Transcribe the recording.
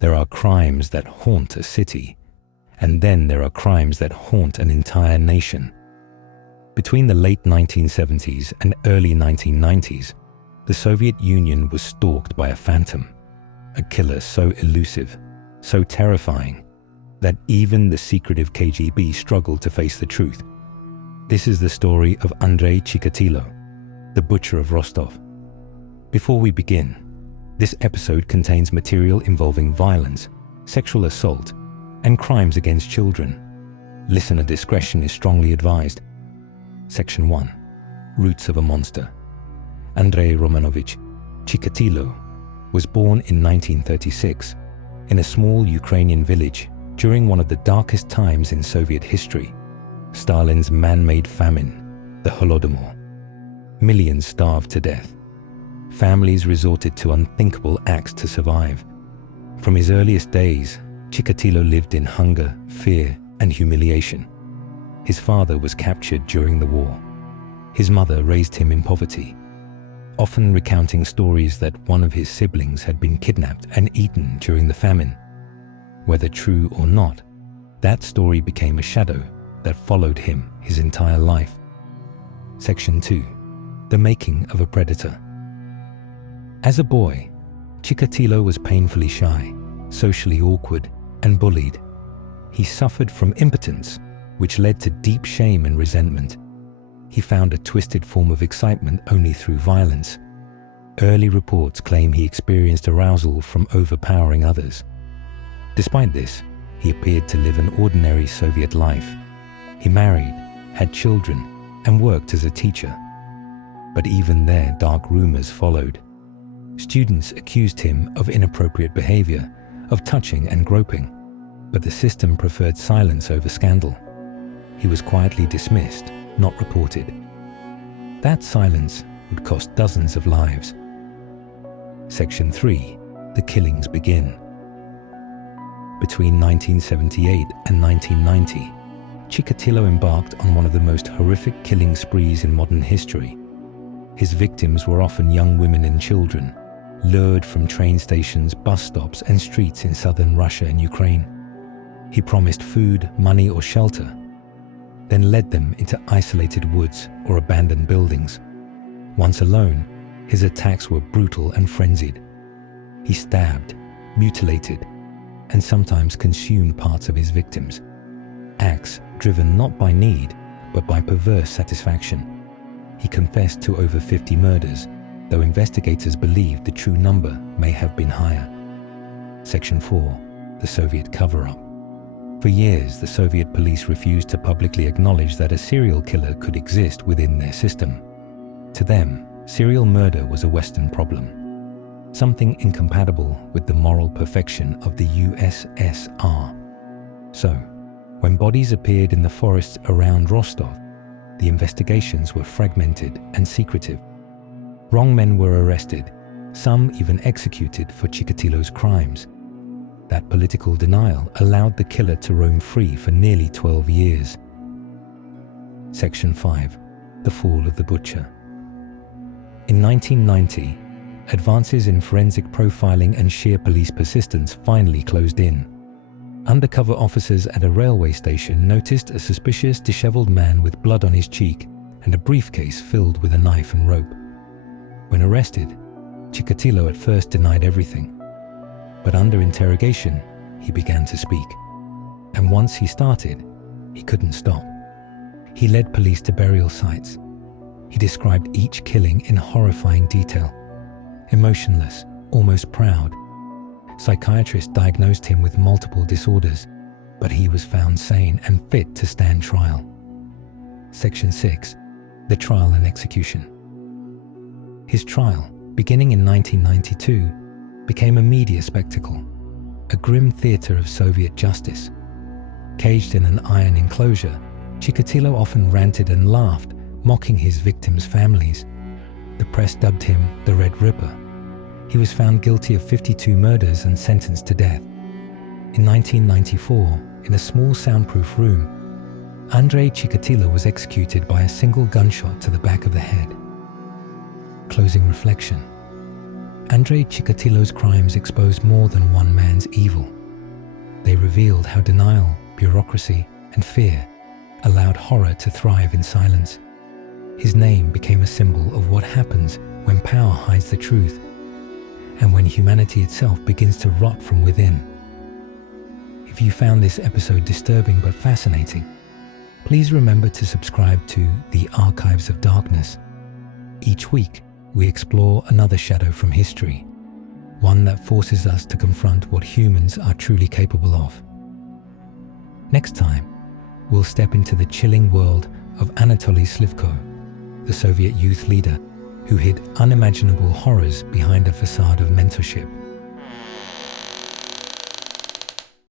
There are crimes that haunt a city, and then there are crimes that haunt an entire nation. Between the late 1970s and early 1990s, the Soviet Union was stalked by a phantom, a killer so elusive, so terrifying, that even the secretive KGB struggled to face the truth. This is the story of Andrei Chikatilo, the Butcher of Rostov. Before we begin, this episode contains material involving violence, sexual assault, and crimes against children. Listener discretion is strongly advised. Section 1. Roots of a Monster. Andrei Romanovich Chikatilo was born in 1936 in a small Ukrainian village during one of the darkest times in Soviet history, Stalin's man-made famine, the Holodomor. Millions starved to death. Families resorted to unthinkable acts to survive. From his earliest days, Chikatilo lived in hunger, fear, and humiliation. His father was captured during the war. His mother raised him in poverty, often recounting stories that one of his siblings had been kidnapped and eaten during the famine. Whether true or not, that story became a shadow that followed him his entire life. Section 2. The Making of a Predator. As a boy, Chikatilo was painfully shy, socially awkward, and bullied. He suffered from impotence, which led to deep shame and resentment. He found a twisted form of excitement only through violence. Early reports claim he experienced arousal from overpowering others. Despite this, he appeared to live an ordinary Soviet life. He married, had children, and worked as a teacher. But even there, dark rumors followed. Students accused him of inappropriate behavior, of touching and groping, but the system preferred silence over scandal. He was quietly dismissed, not reported. That silence would cost dozens of lives. Section 3. The killings begin. Between 1978 and 1990, Chikatilo embarked on one of the most horrific killing sprees in modern history. His victims were often young women and children, lured from train stations, bus stops, and streets in southern Russia and Ukraine. He promised food, money, or shelter, then led them into isolated woods or abandoned buildings. Once alone, his attacks were brutal and frenzied. He stabbed, mutilated, and sometimes consumed parts of his victims. Acts driven not by need, but by perverse satisfaction. He confessed to over 50 murders, though investigators believe the true number may have been higher. Section 4. The Soviet cover-up. For years, the Soviet police refused to publicly acknowledge that a serial killer could exist within their system. To them, serial murder was a Western problem, something incompatible with the moral perfection of the USSR. So, when bodies appeared in the forests around Rostov, the investigations were fragmented and secretive. Wrong men were arrested, some even executed for Chikatilo's crimes. That political denial allowed the killer to roam free for nearly 12 years. Section 5. The Fall of the Butcher. In 1990, advances in forensic profiling and sheer police persistence finally closed in. Undercover officers at a railway station noticed a suspicious, disheveled man with blood on his cheek and a briefcase filled with a knife and rope. When arrested, Chikatilo at first denied everything. But under interrogation, he began to speak. And once he started, he couldn't stop. He led police to burial sites. He described each killing in horrifying detail. Emotionless, almost proud. Psychiatrists diagnosed him with multiple disorders, but he was found sane and fit to stand trial. Section 6. The Trial and Execution. His trial, beginning in 1992, became a media spectacle, a grim theater of Soviet justice. Caged in an iron enclosure, Chikatilo often ranted and laughed, mocking his victims' families. The press dubbed him the Red Ripper. He was found guilty of 52 murders and sentenced to death. In 1994, in a small soundproof room, Andrei Chikatilo was executed by a single gunshot to the back of the head. Closing reflection. Andrei Chikatilo's crimes exposed more than one man's evil. They revealed how denial, bureaucracy, and fear allowed horror to thrive in silence. His name became a symbol of what happens when power hides the truth, and when humanity itself begins to rot from within. If you found this episode disturbing but fascinating, please remember to subscribe to The Archives of Darkness. Each week, we explore another shadow from history, one that forces us to confront what humans are truly capable of. Next time, we'll step into the chilling world of Anatoly Slivko, the Soviet youth leader who hid unimaginable horrors behind a facade of mentorship.